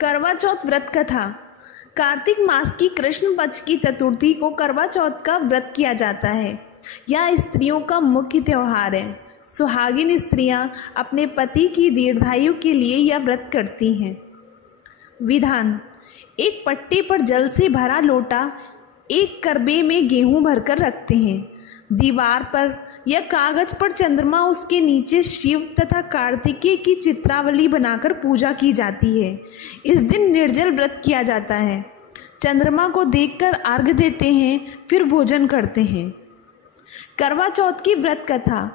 करवा चौथ व्रत कथा। कार्तिक मास की कृष्ण पक्ष की चतुर्थी को करवा चौथ का व्रत किया जाता है। यह स्त्रियों का मुख्य त्योहार है। सुहागिन स्त्रियां अपने पति की दीर्घायु के लिए यह व्रत करती हैं। विधान: एक पट्टे पर जल से भरा लोटा एक करबे में गेहूं भरकर रखते हैं। दीवार पर या कागज पर चंद्रमा, उसके नीचे शिव तथा कार्तिकेय की चित्रावली बनाकर पूजा की जाती है। इस दिन निर्जल व्रत किया जाता है। चंद्रमा को देखकर अर्घ्य देते हैं, फिर भोजन करते हैं। करवा चौथ की व्रत कथा।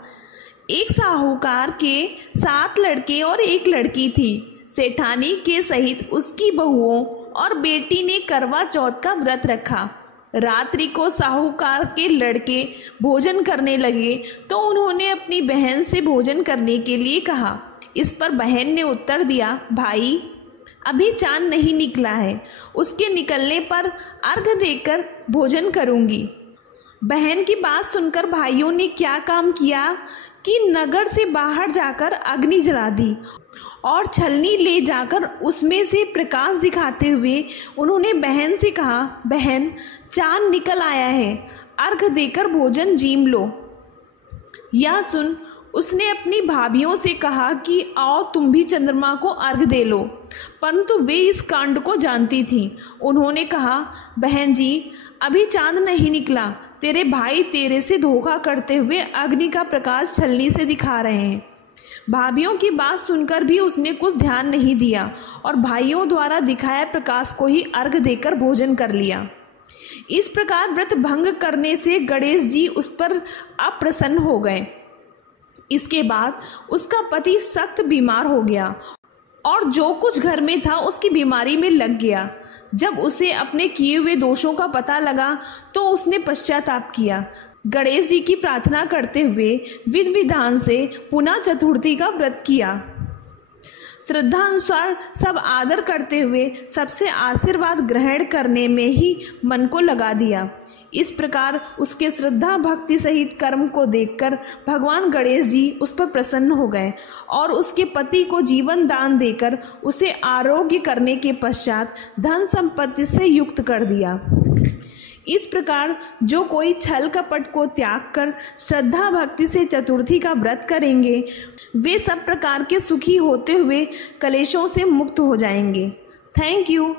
एक साहूकार के 7 लड़के और 1 लड़की थी। सेठानी के सहित उसकी बहुओं और बेटी ने करवा चौथ का व्रत रखा। रात्रि को साहूकार के लड़के भोजन करने लगे तो उन्होंने अपनी बहन से भोजन करने के लिए कहा। इस पर बहन ने उत्तर दिया, भाई अभी चांद नहीं निकला है, उसके निकलने पर अर्घ्य देकर भोजन करूंगी। बहन की बात सुनकर भाइयों ने क्या काम किया कि नगर से बाहर जाकर अग्नि जला दी और छलनी ले जाकर उसमें से प्रकाश दिखाते हुए उन्होंने बहन से कहा, बहन चांद निकल आया है, अर्घ्य देकर भोजन जीम लो। यह सुन उसने अपनी भाभियों से कहा कि आओ तुम भी चंद्रमा को अर्घ्य दे लो, परंतु वे इस कांड को जानती थीं। उन्होंने कहा, बहन जी अभी चांद नहीं निकला, तेरे भाई तेरे से धोखा करते हुए अग्नि का प्रकाश छलनी से दिखा रहे हैं। भाभियों की बात सुनकर भी उसने कुछ ध्यान नहीं दिया और भाइयों द्वारा दिखाए प्रकाश को ही अर्घ्य देकर भोजन कर लिया। इस प्रकार व्रत भंग करने से गणेश जी उस पर अप्रसन्न हो गए। इसके बाद उसका पति सख्त बीमार हो गया और जो कुछ घर में था उसकी बीमारी में लग गया। जब उसे अपने किए हुए दोषों का पता लगा तो उसने पश्चाताप किया। गणेश जी की प्रार्थना करते हुए विधि विधान से पुनः चतुर्थी का व्रत किया। श्रद्धा अनुसार सब आदर करते हुए सबसे आशीर्वाद ग्रहण करने में ही मन को लगा दिया। इस प्रकार उसके श्रद्धा भक्ति सहित कर्म को देखकर भगवान गणेश जी उस पर प्रसन्न हो गए और उसके पति को जीवन दान देकर उसे आरोग्य करने के पश्चात धन संपत्ति से युक्त कर दिया। इस प्रकार जो कोई छल कपट को त्याग कर श्रद्धा भक्ति से चतुर्थी का व्रत करेंगे वे सब प्रकार के सुखी होते हुए कलेशों से मुक्त हो जाएंगे। Thank you.